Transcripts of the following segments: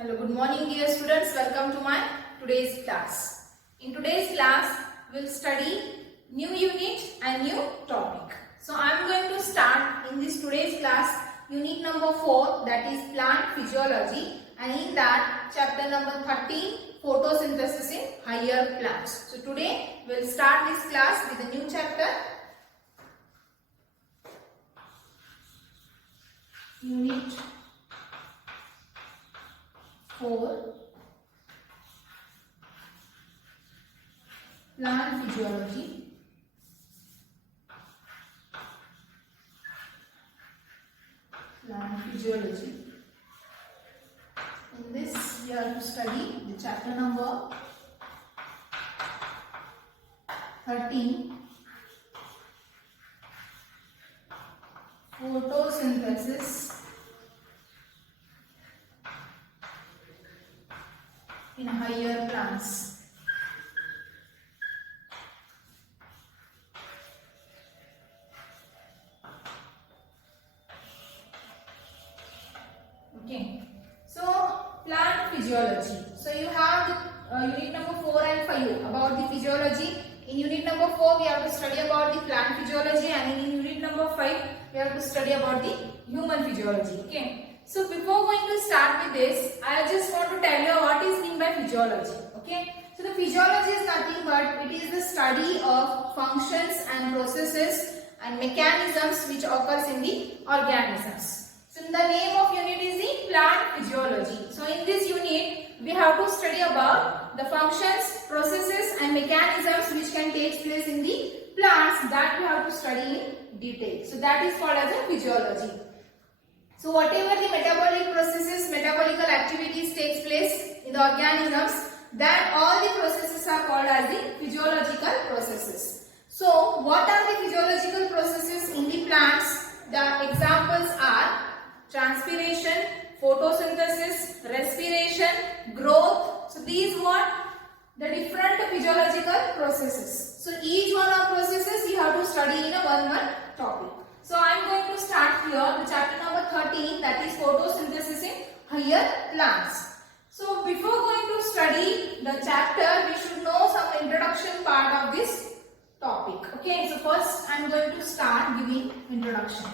Hello, good morning dear students. Welcome to my today's class. In today's class, we'll study new unit and new topic. So I am going to start in this today's class unit number 4, that is plant physiology, and in that chapter number 13, photosynthesis in higher plants. So today we'll start this class with a new chapter, unit 4, plant physiology. Plant physiology. In this, we are to study the chapter number 13, photosynthesis in higher plants. Okay, so plant physiology. So you have unit number 4 and 5 about the physiology. In unit number 4 we have to study about the plant physiology, and in unit number 5 we have to study about the human physiology. Okay, so before going to start with this, I just want to tell you what is meant by physiology. Okay, so the physiology is nothing but it is the study of functions and processes and mechanisms which occurs in the organisms. So the name of unit is the plant physiology. So in this unit we have to study about the functions, processes and mechanisms which can take place in the plants, that we have to study in detail. So that is called as a physiology. So whatever the metabolic processes, metabolical activities takes place in the organisms, that all the processes are called as the physiological processes. So what are the physiological processes in the plants? The examples are transpiration, photosynthesis, respiration, growth. So these what? The different physiological processes. So each one of processes you have to study in a one topic. So I am going to start here the chapter number 13, that is photosynthesis in higher plants. So before going to study the chapter, we should know some introduction part of this topic. Okay, so first I am going to start giving introduction.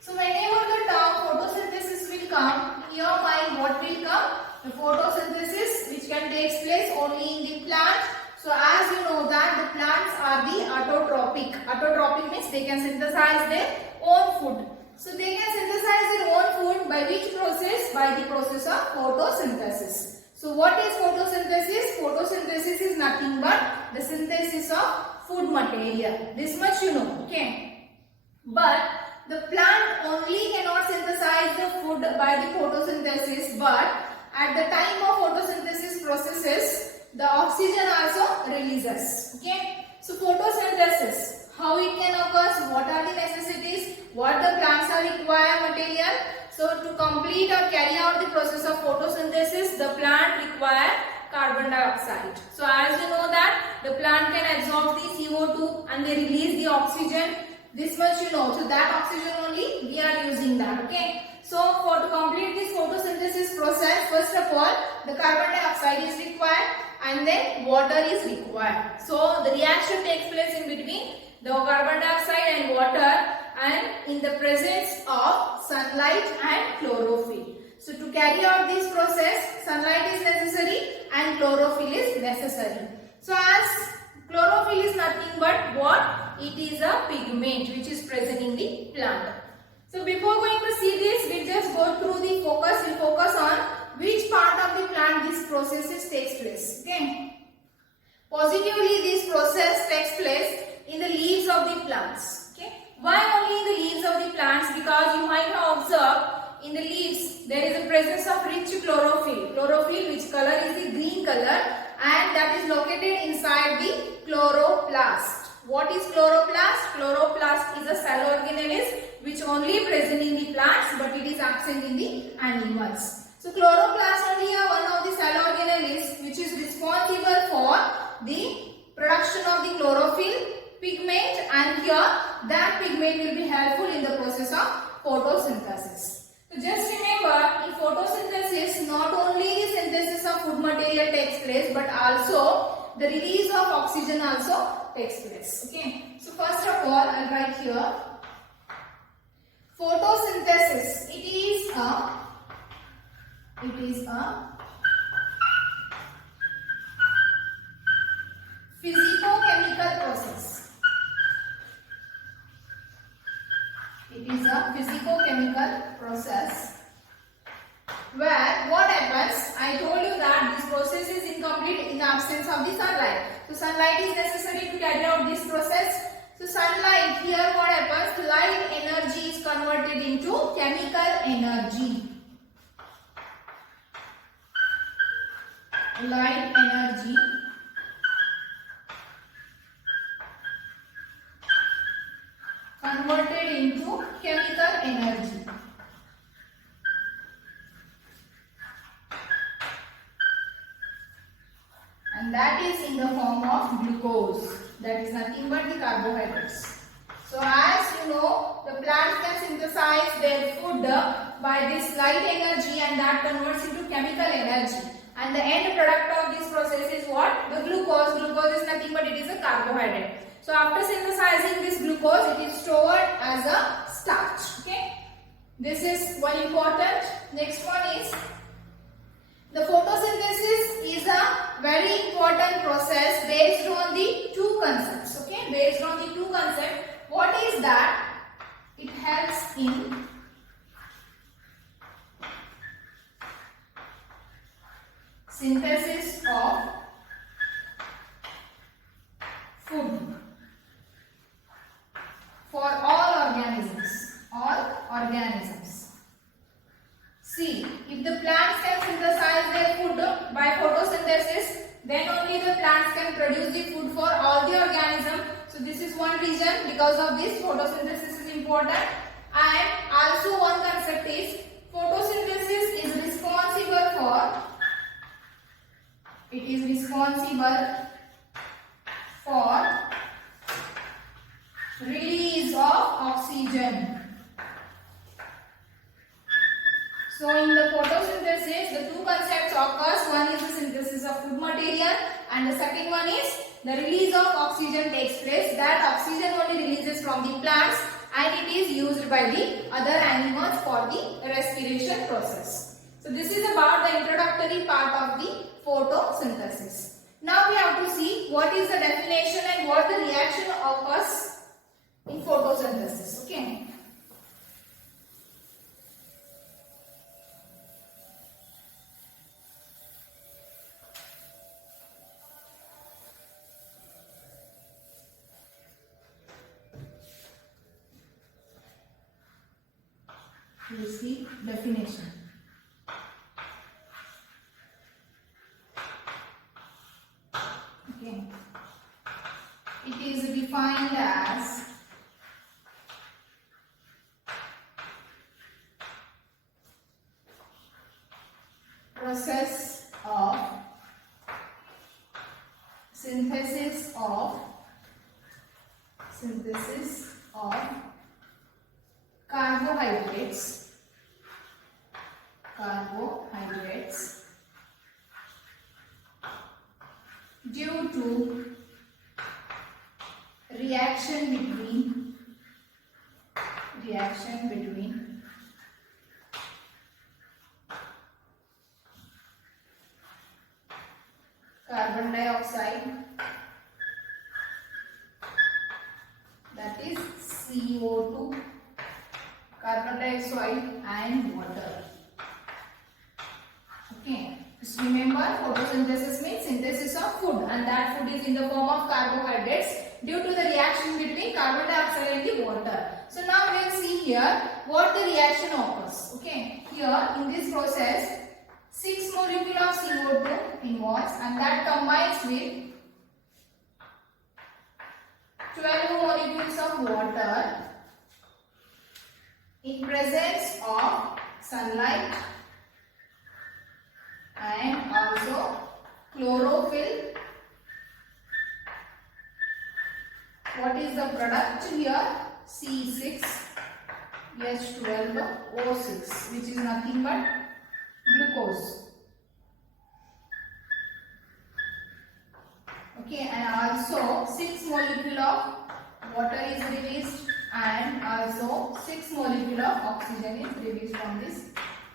So whenever the term photosynthesis will come, in your mind what will come? The photosynthesis which can take place only in the plant. So as you know that the plants are the autotrophic. Autotrophic means they can synthesize their own food. So they can synthesize their own food by which process? By the process of photosynthesis. So what is photosynthesis? Photosynthesis is nothing but the synthesis of food material. This much you know. Okay. But the plant only cannot synthesize the food by the photosynthesis, but at the time of photosynthesis processes, the oxygen also releases. Okay. So photosynthesis, how it can occur, what are the necessities, what the plants are require material. So to complete or carry out the process of photosynthesis, the plant require carbon dioxide. So as you know that the plant can absorb the CO2 and they release the oxygen. This much you know. So that oxygen only we are using that. Okay. So for to complete this photosynthesis process, first of all the carbon dioxide is required and then water is required. So the reaction takes place in between the carbon dioxide and water, and in the presence of sunlight and chlorophyll. So to carry out this process, sunlight is necessary and chlorophyll is necessary. So as chlorophyll is nothing but what? It is a pigment which is present in the plant. So before going to see this, we just go through the focus. We focus on which part of the plant this process takes place. Okay. Positively this process takes place in the leaves of the plants. Okay. Why only in the leaves of the plants? Because you might have observed in the leaves there is a presence of rich chlorophyll. Chlorophyll, which color is the green color, and that is located inside the chloroplast. What is chloroplast? Chloroplast is a cell organelle which only present in the plants but it is absent in the animals. So chloroplast only are one of the cell organelles which is responsible for the production of the chlorophyll pigment, and here that pigment will be helpful in the process of photosynthesis. So just remember place, but also the release of oxygen also takes place. Okay. So first of all, I'll write here photosynthesis. It is a physicochemical process. It is a physicochemical process where what happens, I told you that this process is incomplete in the absence of the sunlight. So sunlight is necessary to carry out this process. So sunlight, here what happens, light energy is converted into chemical energy. Light energy converted into chemical energy. And that is in the form of glucose. That is nothing but the carbohydrates. So as you know, the plants can synthesize their food by this light energy, and that converts into chemical energy. And the end product of this process is what? The glucose. Glucose is nothing but it is a carbohydrate. So after synthesizing this glucose, it is stored as a starch. Okay. This is one important. Next one is the photosynthesis is a very important process based on the two concepts. Okay. Based on the two concepts. What is that? It helps in synthesis of food for all organisms. All organisms. See, if the plants can synthesize their food by photosynthesis, then only the plants can produce the food for all the organisms. So this is one reason, because of this photosynthesis is important. And also one concept is photosynthesis is responsible for release of oxygen. So in the photosynthesis, the two concepts occurs. One is the synthesis of food material, and the second one is the release of oxygen takes place. That oxygen only releases from the plants, and it is used by the other animals for the respiration process. So this is about the introductory part of the photosynthesis. Now we have to see what is the definition and what the reaction occurs in photosynthesis. Okay. Here is the definition. Okay. It is defined as process of synthesis of carbohydrates due to reaction between carbon dioxide, that is CO2, carbon dioxide and water. Okay. Just remember, photosynthesis means synthesis of food, and that food is in the form of carbohydrates due to the reaction between carbon dioxide and the water. So now we will see here what the reaction occurs. Okay. Here in this process, 6 molecules of CO2 involves, and that combines with 12 molecules of water in presence of sunlight and also chlorophyll. What is the product here? C6H12O6, which is nothing but glucose. Okay, and also 6 molecule of water is released, and also 6 molecule of oxygen is released from this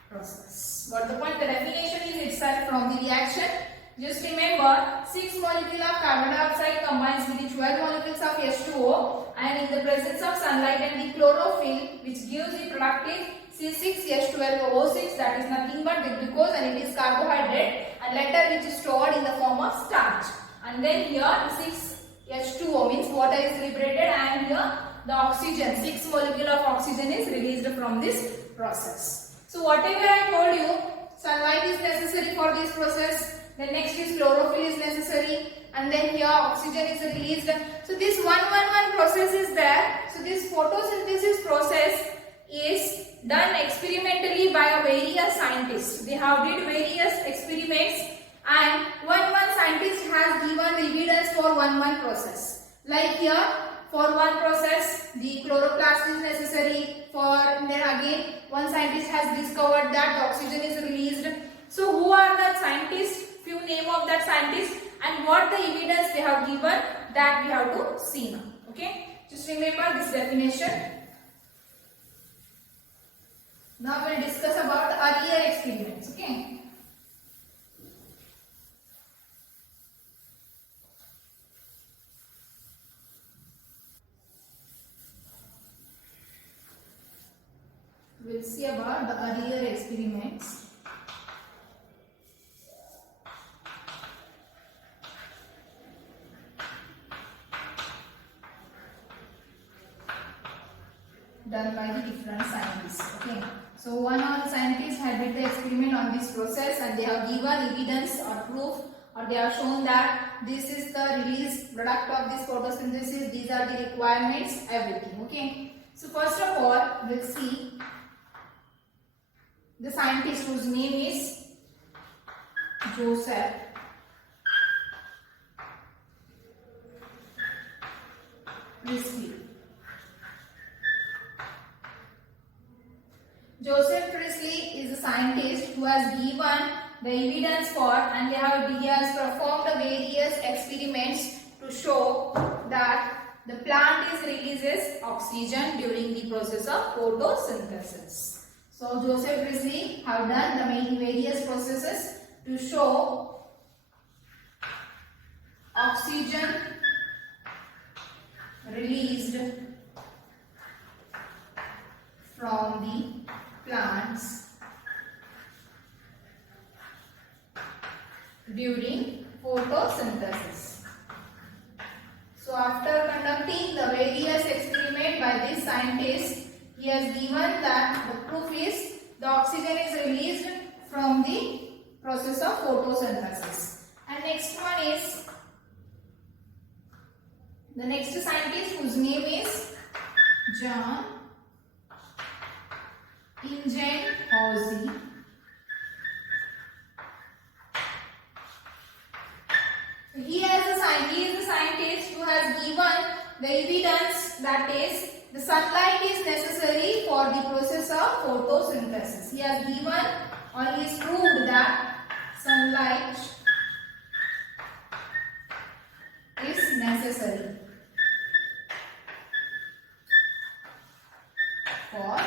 process. What the point? The definition is itself from the reaction. Just remember, 6 molecule of carbon dioxide combines with the 12 molecules of H2O, and in the presence of sunlight and the chlorophyll, which gives the productive C6H12O6, that is nothing but the glucose, and it is carbohydrate, and later which is stored in the form of starch. And then here the 6H2O means water is liberated, and here the oxygen, 6 molecule of oxygen is released from this process. So whatever I told you, sunlight is necessary for this process. Then next is chlorophyll is necessary, and then here oxygen is released. So this 1-1-1 process is there. So this photosynthesis process is done experimentally by various scientists. They have did various experiments, and one scientist has given the evidence for 1-1 process. Like here, for one process the chloroplast is necessary. For then again one scientist has discovered that the oxygen is released. So who are the scientists? Few name of that scientist, and what the evidence they have given, that we have to see now. Okay, just remember this definition. Now we will discuss about the earlier experiments. Okay. We will see about the earlier experiments. Done by the different scientists. Okay. So one of the scientists had did the experiment on this process, and they have given evidence or proof, or they have shown that this is the released product of this photosynthesis, these are the requirements, everything. Okay. So first of all, we'll see the scientist whose name is Joseph Priestley. Joseph Priestley is a scientist who has given the evidence for, and he has performed various experiments to show that the plant releases oxygen during the process of photosynthesis. So Joseph Priestley have done the many various processes to show oxygen released from the plants during photosynthesis. So after conducting the various experiments by this scientist, he has given that the proof is the oxygen is released from the process of photosynthesis. And next one is the next scientist whose name is John Ingenhousen. He is a scientist who has given the evidence that is the sunlight is necessary for the process of photosynthesis. He has given or he has proved that sunlight is necessary for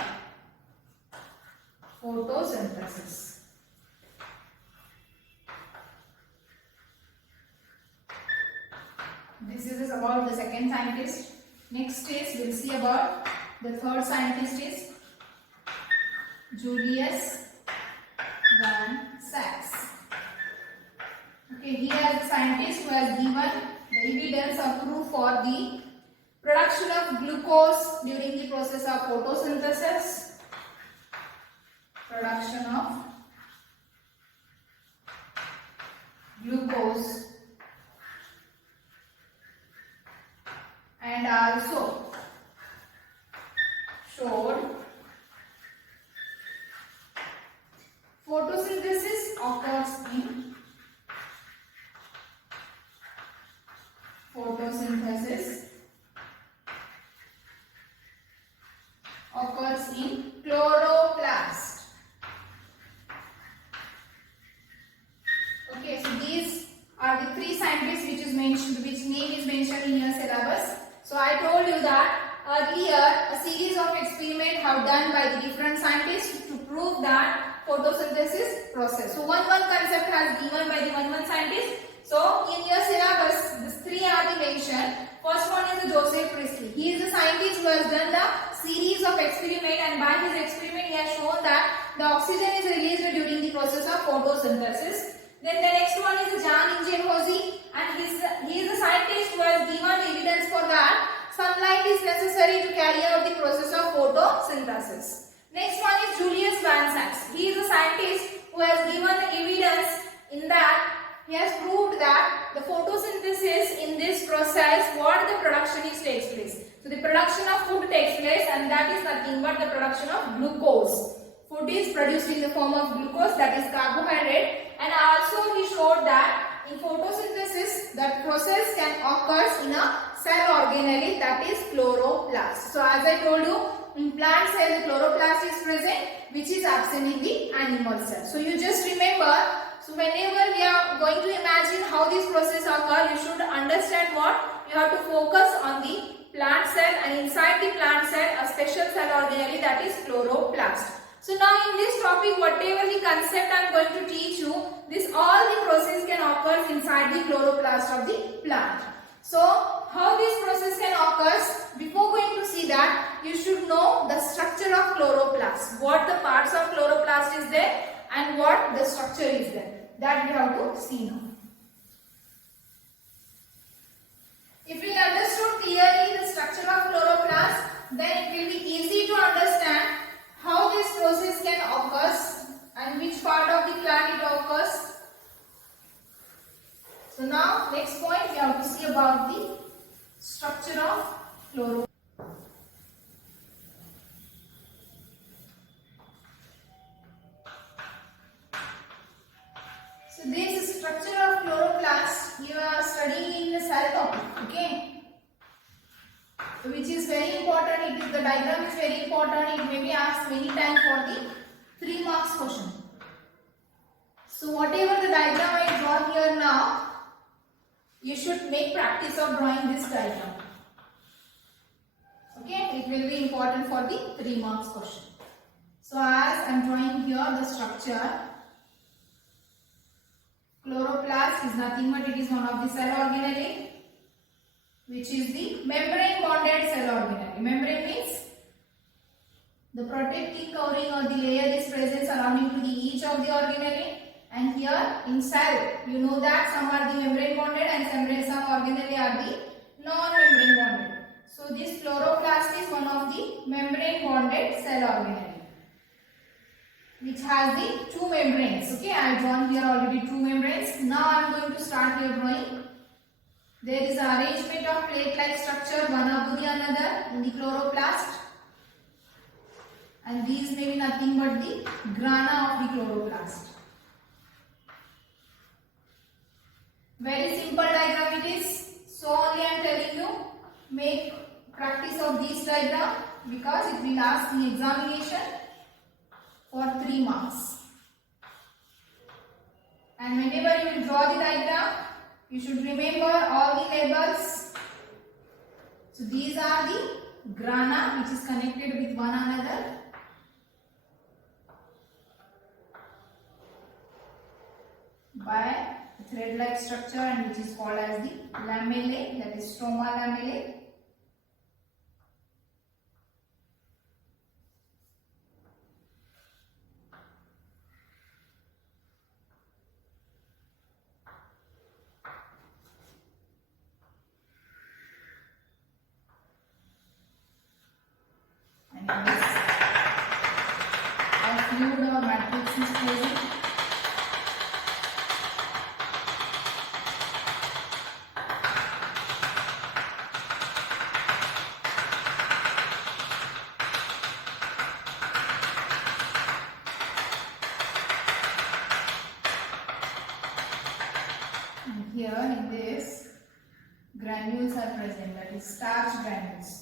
photosynthesis. This is about the second scientist. Next is, we'll see about the third scientist is Julius Van Sachs. Okay, he is a scientist who has given the evidence or proof for the production of glucose during the process of photosynthesis. Production of glucose, and also showed photosynthesis occurs in chloroplast. Okay, so these are the three scientists which is mentioned prove that photosynthesis process. So one concept has given by the one scientist. So in your syllabus, these three are the mentioned. First one is the Joseph Priestley. He is the scientist who has done the series of experiment, and by his experiment he has shown that the oxygen is released during the process of photosynthesis. Then the next one is Jan Ingenhouszy, and he is the scientist who has given evidence for that sunlight is necessary to carry out the process of photosynthesis. Next one is Julius Van Sachs. He is a scientist who has given the evidence in that he has proved that the photosynthesis in this process, what the production is takes place. So the production of food takes place, and that is nothing but the production of glucose. Food is produced in the form of glucose, that is carbohydrate, and also he showed that in photosynthesis that process can occur in a cell organelle, that is chloroplast. So as I told you, in plant cell the chloroplast is present, which is absent in the animal cell. So you just remember, so whenever we are going to imagine how this process occurs, you should understand what? You have to focus on the plant cell, and inside the plant cell a special cell organelle, that is chloroplast. So now in this topic, whatever the concept I am going to teach you, this all the process can occur inside the chloroplast of the plant. So how this process can occur, before going to see that, you should know the structure of chloroplast, what the parts of chloroplast is there and what the structure is there. That we have to see now. If we understood clearly the structure of chloroplast, then it will be easy to understand how this process can occur and which part of the plant it occurs. So now next point we have to see about the structure of chloroplast. So this structure of chloroplast you are studying in the cell topic, okay? Which is very important. The diagram is very important. It may be asked many times for the 3 marks question. So whatever the diagram I draw here now, you should make practice of drawing this diagram. Okay, it will be important for the 3 marks question. So as I am drawing here the structure, chloroplast is nothing but it is one of the cell organelle, which is the membrane bonded cell organelle. Membrane means the protecting covering or the layer is present surrounding to the each of the organelle, and here in cell you know that some are the membrane bonded and some organelle are the non-membrane bonded. So this chloroplast is one of the membrane bonded cell organelle, which has the 2 membranes. Okay, I have drawn here already 2 membranes. Now I am going to start here drawing. There is an arrangement of plate-like structure, one above the another in the chloroplast, and these may be nothing but the grana of the chloroplast. Very simple diagram it is. So only I am telling you, make practice of this diagram because it will ask the examination for 3 marks. And whenever you will draw the diagram, you should remember all the labels. So these are the grana which is connected with one another. By a thread-like structure, and which is called as the lamellae, that is stroma lamellae. And in this, a fluid or matrix is present. And here in this, granules are present, that is starch granules.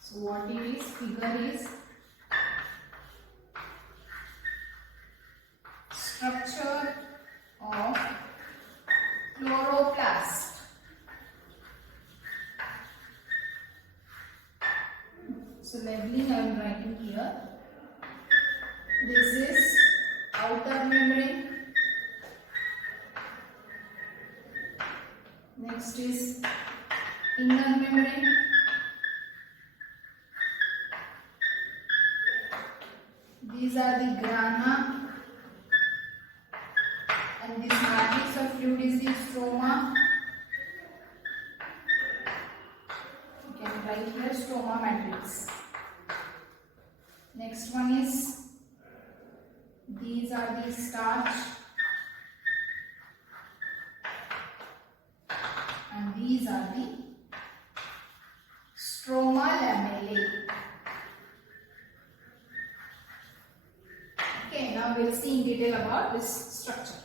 So what it is, figure is structure labeling I am writing here. This is outer membrane. Next is inner membrane. These are the grana, and this matrix of fluid is the stroma. You can write here stroma matrix. Next one is, these are the starch, and these are the stroma lamellae. Okay, now we'll see in detail about this structure.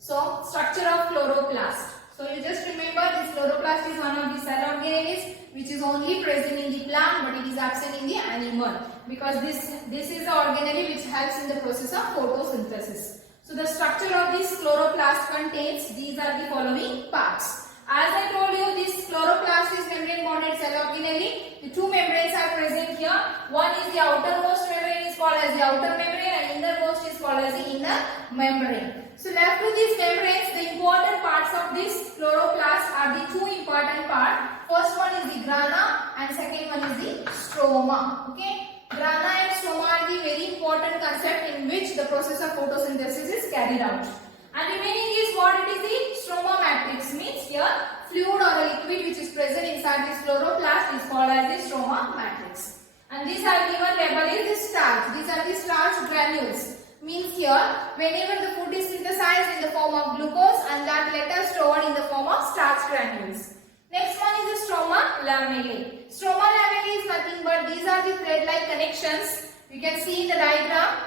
So, structure of chloroplast. So, you just remember this chloroplast is one of the cell organelles which is only present in the plant but it is absent in the animal, because this is the organelle which helps in the process of photosynthesis. So, the structure of this chloroplast contains, these are the following parts. As I told you, this chloroplast is membrane bonded cell organelle. The two membranes are present here. One is the outermost membrane is called as the outer membrane, and innermost is called as the inner membrane. So left to these membranes, the important parts of this chloroplast are the two important parts. First one is the grana and second one is the stroma. Okay, grana and stroma are the very important concept in which the process of photosynthesis is carried out. And remaining is what it is, the stroma matrix, means here fluid or a liquid which is present inside this chloroplast is called as the stroma matrix. And these are given label is the starch. These are the starch granules. Means here whenever the food is synthesized in the form of glucose and that later stored in the form of starch granules. Next one is the stroma lamellae. Stroma lamellae is nothing but these are the thread-like connections. You can see in the diagram.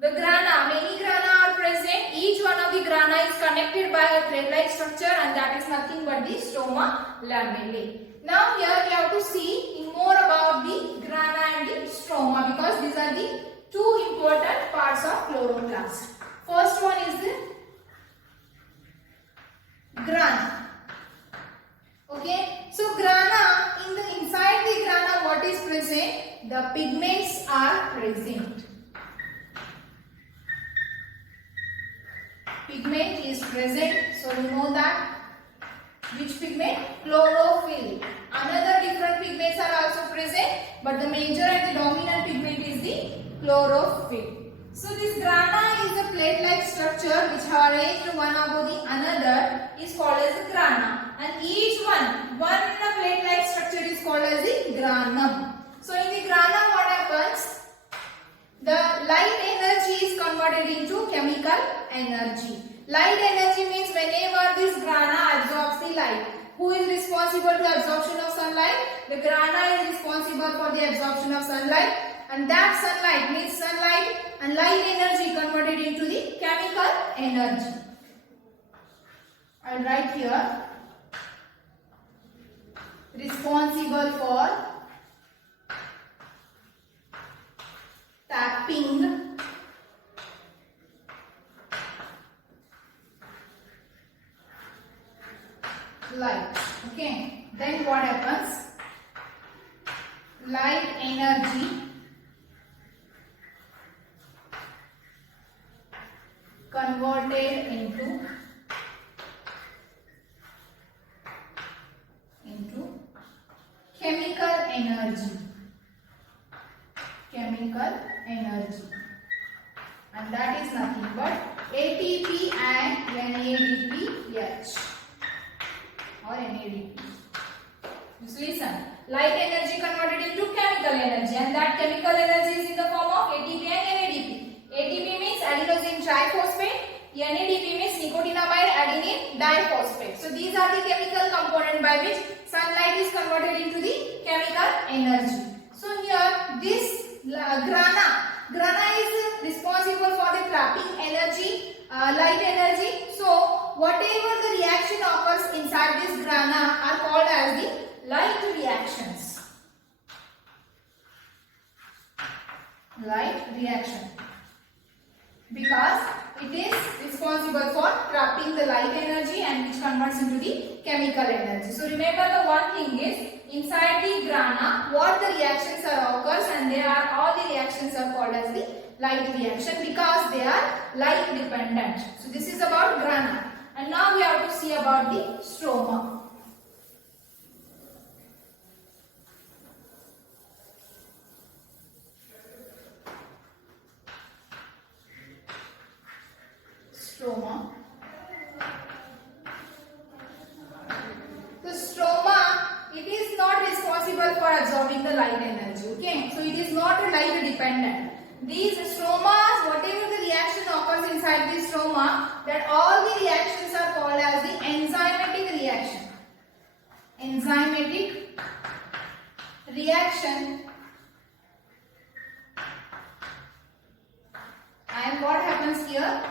The grana, many grana are present. Each one of the grana is connected by a thread-like structure, and that is nothing but the stroma lamellae. Now here we have to see in more about the grana and the stroma, because these are the two important parts of chloroplast. First one is the grana. Okay, so grana, in the inside the grana what is present? The pigments are present. Pigment is present, so you know that. Which pigment? Chlorophyll. Another different pigments are also present, but the major and the dominant pigment is the chlorophyll. So this grana is a plate-like structure which are arranged one above the another is called as the grana, and each one in a plate-like structure is called as the granum. So in the grana what happens? The light energy is converted into chemical energy. Light energy means whenever this grana absorbs the light. Who is responsible to absorption of sunlight? The grana is responsible for the absorption of sunlight, and that sunlight means sunlight and light energy converted into the chemical energy. I will write here responsible for tapping light. Okay, then what happens? Light energy converted into chemical energy. Chemical energy, and that is nothing but ATP and NADPH or NADP. Just listen. Light energy converted into chemical energy, and that chemical energy is in the form of ATP and NADP. ATP means adenosine triphosphate. NADP means nicotinamide adenine diphosphate. So these are the chemical component by which sunlight is converted into the chemical energy. So here this grana is responsible for the trapping energy, light energy. So whatever the reaction occurs inside this grana are called as the light reactions. Light reaction. Because it is responsible for trapping the light energy and which converts into the chemical energy. So remember the one thing is inside the grana what the reactions are occurs, and they are all the reactions are called as the light reaction because they are light dependent. So this is about grana, and now we have to see about the stroma. Stroma. The stroma, it is not responsible for absorbing the light energy. Okay, so it is not light dependent. These stromas, whatever the reaction occurs inside the stroma, that all the reactions are called as the enzymatic reaction. Enzymatic reaction. And what happens here?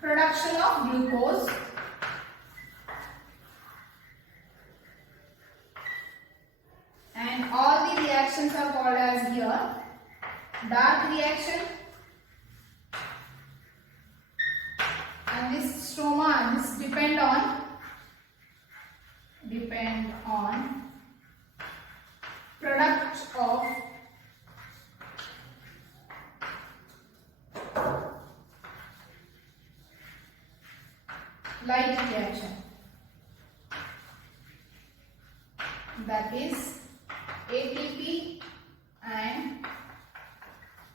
Production of glucose. And all the reactions are called as here dark reaction. And this stroma, this depend on product of light reaction, that is ATP and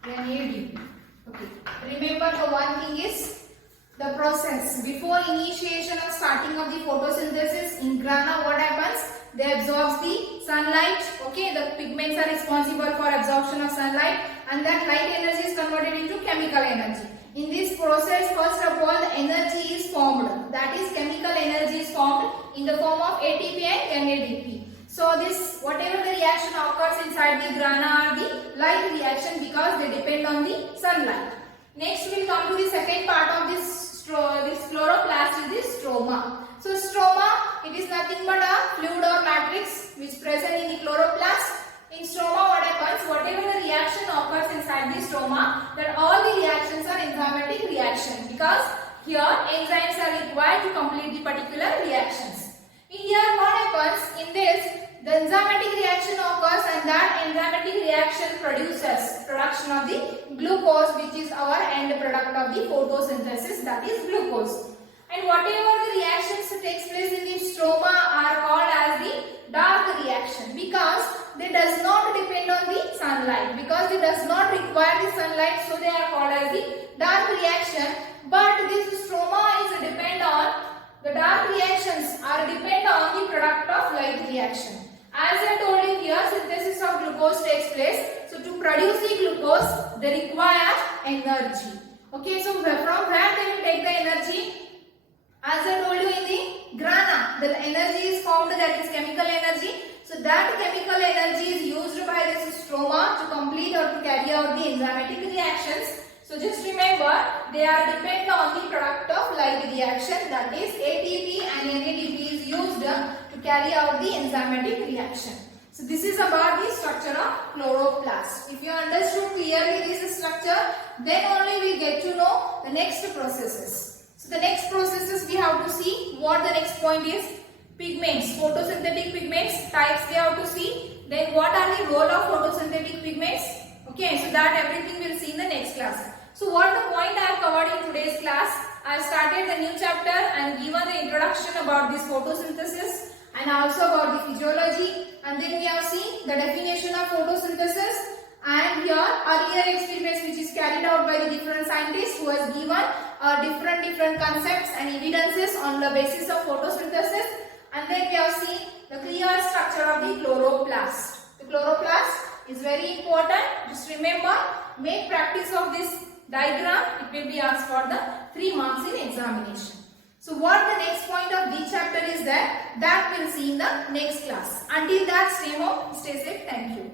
NADP. Okay. Remember the one thing is the process before initiation of starting of the photosynthesis in grana. What happens? They absorb the sunlight. Okay, the pigments are responsible for absorption of sunlight, and that light energy is converted into chemical energy. In this process, first of all, the energy is formed. That is, chemical energy is formed in the form of ATP and NADP. So this, whatever the reaction occurs inside the grana are the light reaction because they depend on the sunlight. Next, we will come to the second part of this chloroplast, is the stroma. So stroma, it is nothing but a fluid or matrix which is present in the chloroplast. In stroma, what happens? Whatever the reaction occurs inside the stroma, that all the reactions are enzymatic reaction because here enzymes are required to complete the particular reactions. In here, what happens? In this, the enzymatic reaction occurs, and that enzymatic reaction produces production of the glucose, which is our end product of the photosynthesis, that is glucose. And whatever the reactions takes place in the stroma are called as the dark reaction because they does not depend on the sunlight, because they does not require the sunlight, so they are called as the dark reaction. But this stroma is depend on the dark reactions are depend on the product of light reaction. As I told you here, synthesis of glucose takes place. So to produce the glucose, they require energy. Okay, so from where they will take the energy? As I told you, in the grana, the energy is formed, that is chemical energy. So that chemical energy is used by this stroma to complete or to carry out the enzymatic reactions. So just remember, they are dependent on the product of light reaction, that is ATP and NADP is used to carry out the enzymatic reaction. So this is about the structure of chloroplast. If you understood clearly this structure, then only we get to know the next processes. So the next processes we have to see. What the next point is? Pigments, photosynthetic pigments, types we have to see. Then what are the role of photosynthetic pigments? Okay, so that everything we'll see in the next class. So what the point I have covered in today's class? I have started the new chapter and given the introduction about this photosynthesis and also about the physiology, and then we have seen the definition of photosynthesis, and here earlier experiments which is carried out by the different scientists who has given different concepts and evidences on the basis of photosynthesis, and then we have seen the clear structure of the chloroplast. The chloroplast is very important. Just remember, make practice of this diagram. It will be asked for the 3 marks in examination. So what the next point of the chapter is that we'll see in the next class. Until that, stay home, stay safe. Thank you.